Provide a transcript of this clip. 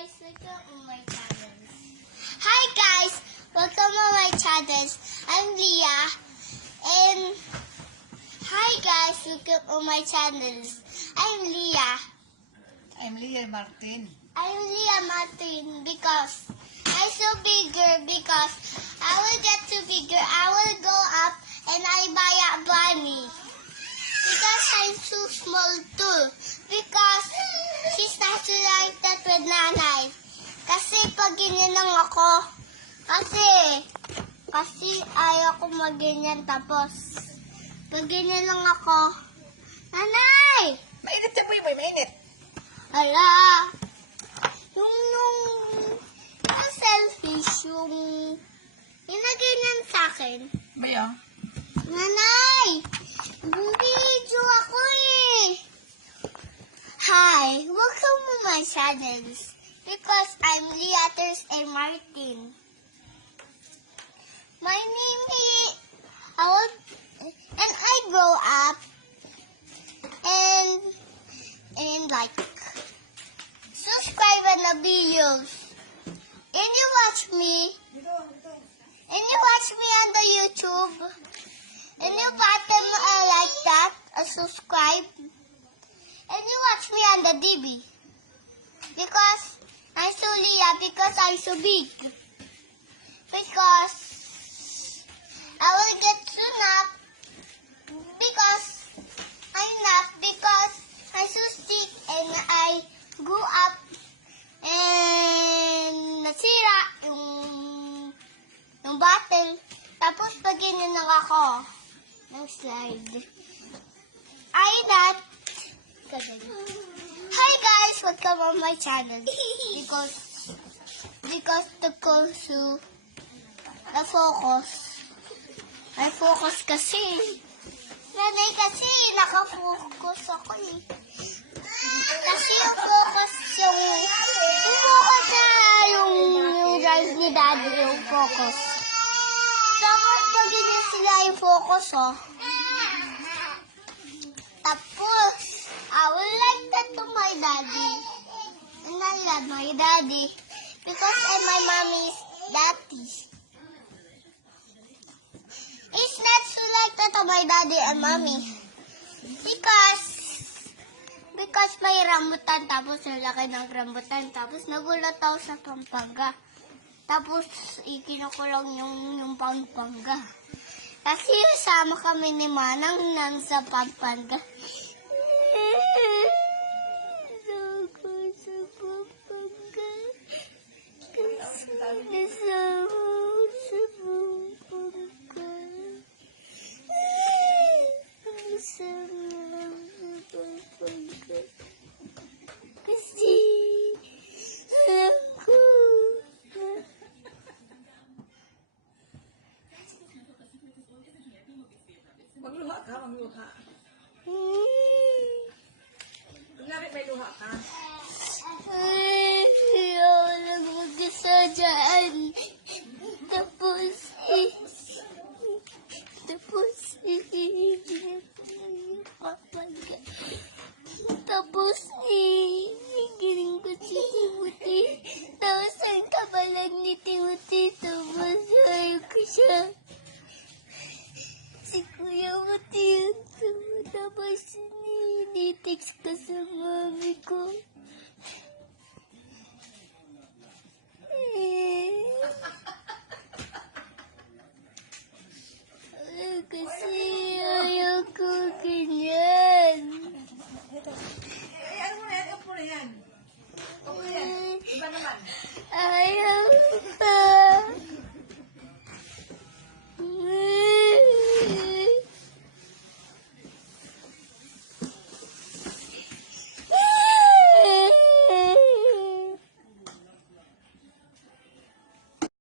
guys, welcome on my channel. Hi guys, welcome on my channel. I'm Leah. And hi guys, welcome on my channel. I'm Leah. I'm Leah Martin. I'm Leah Martin because I'm so bigger because I will get too bigger. I will go up and I buy a bunny. Because I'm too small too. Because she's not so like that with nanay. Kasi pag ganyan lang ako. Kasi ayaw ko mag-ganyan tapos. Pag ganyan lang ako. Nanay! Mainit yan, boy, mainit. Ala! Yung selfish, yung naganyan sa akin. Bayo? Nanay! Video ako eh! Hi! Welcome to my channel. Because I'm Leatters and Martin. My name is... And I grow up and like subscribe on the videos. And you watch me. And you watch me on the YouTube. And you button like that, subscribe. And you watch me on the TV. Because I'm so Leah, because I'm so big. Because I will get soon up. Because I'm not, because I'm so sick and I grew up and nasira yung bottle. Tapos pag ganyan lang ako. Next slide. I not. Hi guys, welcome on my channel. Because the curso, the focus. I focus kasi. Nanay kasi, nakafocus ako eh. Kasi yung focus yung drive ni daddy yung focus. Tapos pag ganyan sila yung focus oh. Tapos, I will like that to my daddy. And I love my daddy. Because I'm my mommy's daddy. It's not so like that to my daddy and mommy. Because may rambutan. Tapos yung laki ng rambutan. Tapos nagulat ako sa Pampanga. Tapos ikinukulong yung Pampanga. Kasi sama kami ni Manang nan sa Pampanga. Magluha ka, magluha. Lapit may luha ka. Ayaw lang mag-isa dyan. Tapos, giling ko si Timothy. Tapos, ang kabalan ni Timothy. Tapos, ayaw ko siya. Si Kuya Mati. Tapos, ni-text ka sa mami ko. Kasi ayaw ko ganyan. Ano mo na yan? Upo na yan. Upo na yan. Iba naman. Ayaw ko.